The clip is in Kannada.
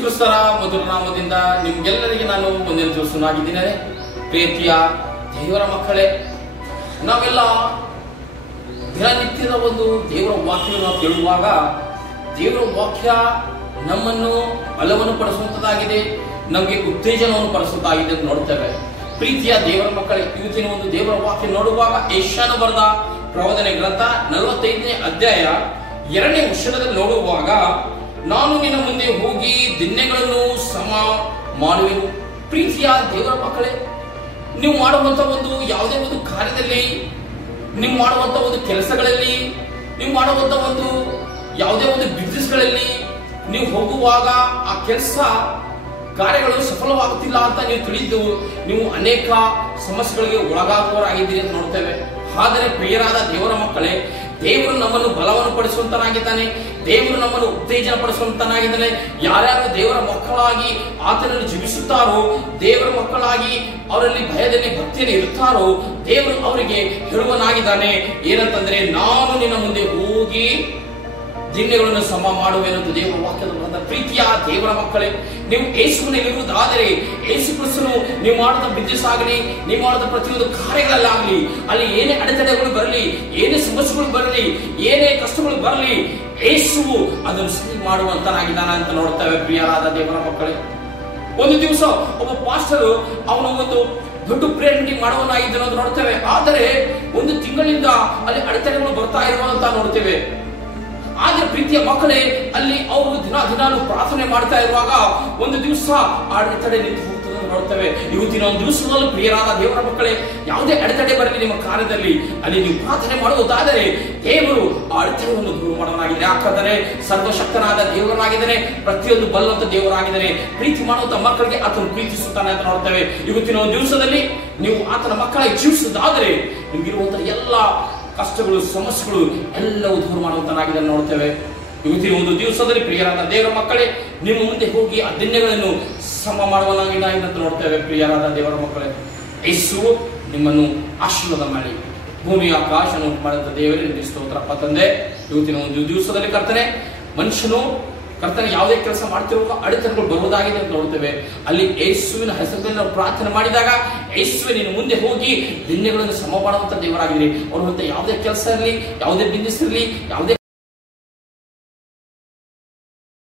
ಕ್ರಿಸ್ತರ ಮಧುರ ನಾಮದಿಂದ ನಿಮ್ಗೆಲ್ಲರಿಗೆ ನಾನು ಮುಂದಿನ ದಿವಸನಾಗಿದ್ದೇನೆ. ಪ್ರೀತಿಯ ದೇವರ ಮಕ್ಕಳೇ, ನಾವೆಲ್ಲ ದಿನನಿತ್ಯದ ಒಂದು ದೇವರ ವಾಕ್ಯವನ್ನು ಕೇಳುವಾಗ ದೇವರ ವಾಕ್ಯ ನಮ್ಮನ್ನು ಬಲವನ್ನು ಪಡಿಸುವಂತದ್ದಾಗಿದೆ, ನಮಗೆ ಉತ್ತೇಜನವನ್ನು ಪಡಿಸುತ್ತಾಗಿದೆ ಅಂತ ನೋಡ್ತೇವೆ. ಪ್ರೀತಿಯ ದೇವರ ಮಕ್ಕಳೇ, ಇವತ್ತಿನ ಒಂದು ದೇವರ ವಾಕ್ಯ ನೋಡುವಾಗ ಯೆಶಾಯನು ಬರೆದ ಪ್ರವಾದನೆ ಗ್ರಂಥ 45ನೇ ಅಧ್ಯಾಯ 2ನೇ ವಚನದಲ್ಲಿ ನೋಡುವಾಗ, ನಾನು ನಿನ್ನ ಮುಂದೆ ಹೋಗಿ ದಿನ್ನೆಗಳನ್ನು ಸಮ ಮಾಡುವೆನು. ಪ್ರೀತಿಯ ದೇವರ ಮಕ್ಕಳೇ, ನೀವು ಮಾಡುವಂತ ಒಂದು ಯಾವುದೇ ಒಂದು ಕಾರ್ಯದಲ್ಲಿ, ನೀವು ಮಾಡುವಂತ ಒಂದು ಕೆಲಸಗಳಲ್ಲಿ, ನೀವು ಮಾಡುವಂತ ಒಂದು ಯಾವುದೇ ಒಂದು ಬಿಸ್ನೆಸ್ಗಳಲ್ಲಿ ನೀವು ಹೋಗುವಾಗ ಆ ಕೆಲಸ ಕಾರ್ಯಗಳು ಸಫಲವಾಗುತ್ತಿಲ್ಲ ಅಂತ ನೀವು ತಿಳಿದು ನೀವು ಅನೇಕ ಸಮಸ್ಯೆಗಳಿಗೆ ಒಳಗಾಗುವವರಾಗಿದ್ದೀರಿ ಅಂತ ನೋಡ್ತೇವೆ. ಆದರೆ ಪ್ರಿಯರಾದ ದೇವರ ಮಕ್ಕಳೇ, ದೇವರು ನಮ್ಮನ್ನು ಬಲವನ್ನು ಪಡಿಸುವಂತನಾಗಿದ್ದಾನೆ, ದೇವರು ನಮ್ಮನ್ನು ಉತ್ತೇಜನ ಪಡಿಸುವಂತನಾಗಿದ್ದಾನೆ. ಯಾರ್ಯಾರು ದೇವರ ಮಕ್ಕಳಾಗಿ ಆತನನ್ನು ಜೀವಿಸುತ್ತಾರೋ, ದೇವರ ಮಕ್ಕಳಾಗಿ ಅವರಲ್ಲಿ ಭಯದಲ್ಲಿ ಭಕ್ತಿಯಲ್ಲಿ ಇರುತ್ತಾರೋ, ದೇವರು ಅವರಿಗೆ ಹೇಳುವನಾಗಿದ್ದಾನೆ. ಏನಂತಂದ್ರೆ, ನಾನು ನಿನ್ನ ಮುಂದೆ ಹೋಗಿ ದಿನ್ನೆಗಳನ್ನು ಸಮ ಮಾಡುವೆನಂತ ದೇವರ ವಾಕ್ಯದ ಬರೆದ. ಪ್ರೀತಿಯ ದೇವರ ಮಕ್ಕಳೇ, ನೀವು ಯೇಸುವಿನಲ್ಲಿರುವುದಾದರೆ, ಯೇಸು ಕ್ರಿಸ್ತನು ನೀವು ಮಾಡಿದ ಬಿಸ್ನೆಸ್ ಆಗಲಿ, ನೀವು ಮಾಡಿದ ಪ್ರತಿಯೊಂದು ಕಾರ್ಯಗಳಲ್ಲಾಗಲಿ, ಅಲ್ಲಿ ಏನೇ ಅಡೆತಡೆಗಳು ಬರಲಿ, ಏನೇ ಸಮಸ್ಯೆಗಳು ಬರಲಿ, ಏನೇ ಕಷ್ಟಗಳು ಬರಲಿ, ಯೇಸುವು ಅದನ್ನು ಸರಿ ಮಾಡುವಂತನಾಗಿದ್ದಾನೆ ಅಂತ ನೋಡ್ತೇವೆ. ಪ್ರಿಯರಾದ ದೇವರ ಮಕ್ಕಳೇ, ಒಂದು ದಿವಸ ಒಬ್ಬ ಪಾಸ್ಟರ್ ಅವನ ಒಂದು ದೊಡ್ಡ ಪ್ರೇಯರ್ ಮೀಟಿಂಗ್ ಮಾಡುವನಾಗಿದ್ದನು ಅಂತ ನೋಡ್ತೇವೆ. ಆದರೆ ಒಂದು ತಿಂಗಳಿಂದ ಅಲ್ಲಿ ಅಡೆತಡೆಗಳು ಬರ್ತಾ ಇರುವಂತ ನೋಡ್ತೇವೆ. ಆದ್ರೆ ಪ್ರೀತಿಯ ಮಕ್ಕಳೇ, ಅಲ್ಲಿ ಅವರು ದಿನಾಲು ಪ್ರಾರ್ಥನೆ ಮಾಡ್ತಾ ಇರುವಾಗ ಒಂದು ದಿವಸ ಅಡೆತಡೆ ನಿಂತು ಹೋಗ್ತದೆ ನೋಡ್ತೇವೆ. ಇವತ್ತಿನ ಒಂದು ದಿವಸದಲ್ಲಿ ಪ್ರಿಯರಾದ ದೇವರ ಮಕ್ಕಳೇ, ಯಾವುದೇ ಅಡೆತಡೆ ಬರಲಿ ನಿಮ್ಮ ಕಾರ್ಯದಲ್ಲಿ, ಅಲ್ಲಿ ನೀವು ಪ್ರಾರ್ಥನೆ ಮಾಡುವುದಾದರೆ ದೇವರು ಆ ಅಡೆತಡೆಯನ್ನು ದೂರ ಮಾಡೋನಾಗಿದ್ದಾರೆ. ಯಾಕಂದರೆ ಸರ್ವಶಕ್ತನಾದ ದೇವರಾಗಿದ್ದಾನೆ, ಪ್ರತಿಯೊಂದು ಬಲ್ಲಂತ ದೇವರಾಗಿದ್ದಾನೆ. ಪ್ರೀತಿ ಮಾಡುವಂತ ಮಕ್ಕಳಿಗೆ ಆತನು ಪ್ರೀತಿಸುತ್ತಾನೆ ಅಂತ ನೋಡ್ತೇವೆ. ಇವತ್ತಿನ ಒಂದು ದಿವಸದಲ್ಲಿ ನೀವು ಆತನ ಮಕ್ಕಳಿಗೆ ಜೀವಿಸುವುದಾದರೆ ನಿಮ್ಗಿರುವಂತಹ ಎಲ್ಲ ಕಷ್ಟಗಳು, ಸಮಸ್ಯೆಗಳು ಎಲ್ಲವೂ ದೂರ ಮಾಡುವಂತನಾಗಿದೆ ನೋಡ್ತೇವೆ. ಇವತ್ತಿನ ಒಂದು ದಿವಸದಲ್ಲಿ ಪ್ರಿಯರಾದ ದೇವರ ಮಕ್ಕಳೇ, ನಿಮ್ಮ ಮುಂದೆ ಹೋಗಿ ಆ ದಿನ್ನೆಗಳನ್ನು ಸಮ ಮಾಡುವನಾಗಿದ್ದಾನೆ ಅಂತ ನೋಡ್ತೇವೆ. ಪ್ರಿಯರಾದ ದೇವರ ಮಕ್ಕಳೇ, ಯೇಸು ನಿಮ್ಮನ್ನು ಆಶೀರ್ವಾದ ಮಾಡಿ ಭೂಮಿ ಆಕಾಶವನ್ನು ಉಂಟು ಮಾಡಿದಂತ ದೇವರೇ ನಿಮಗೆ ಸ್ತೋತ್ರಪ್ಪ ತಂದೆ. ಇವತ್ತಿನ ಒಂದು ದಿವಸದಲ್ಲಿ ಕರ್ತನೆ ಯಾವುದೇ ಕೆಲಸ ಮಾಡ್ತಿರುವ ಅಡೆತಡೆಗಳು ಬರುವುದಾಗಿದೆ ಅಂತ ನೋಡ್ತೇವೆ. ಅಲ್ಲಿ ಯೇಸುವಿನ ಹೆಸರಿನಲ್ಲಿ ನಾವು ಪ್ರಾರ್ಥನೆ ಮಾಡಿದಾಗ, ಯೇಸುವೆ ನೀನು ಮುಂದೆ ಹೋಗಿ ದಿನ್ನೆಗಳನ್ನು ಸಮ ಮಾಡುವಂತ ದೇವರಾಗಿದ್ದೀರಿ. ಅವ್ರ ಯಾವುದೇ ಕೆಲಸ ಇರಲಿ, ಯಾವುದೇ ಬಿಸ್ನೆಸ್ ಇರಲಿ, ಯಾವುದೇ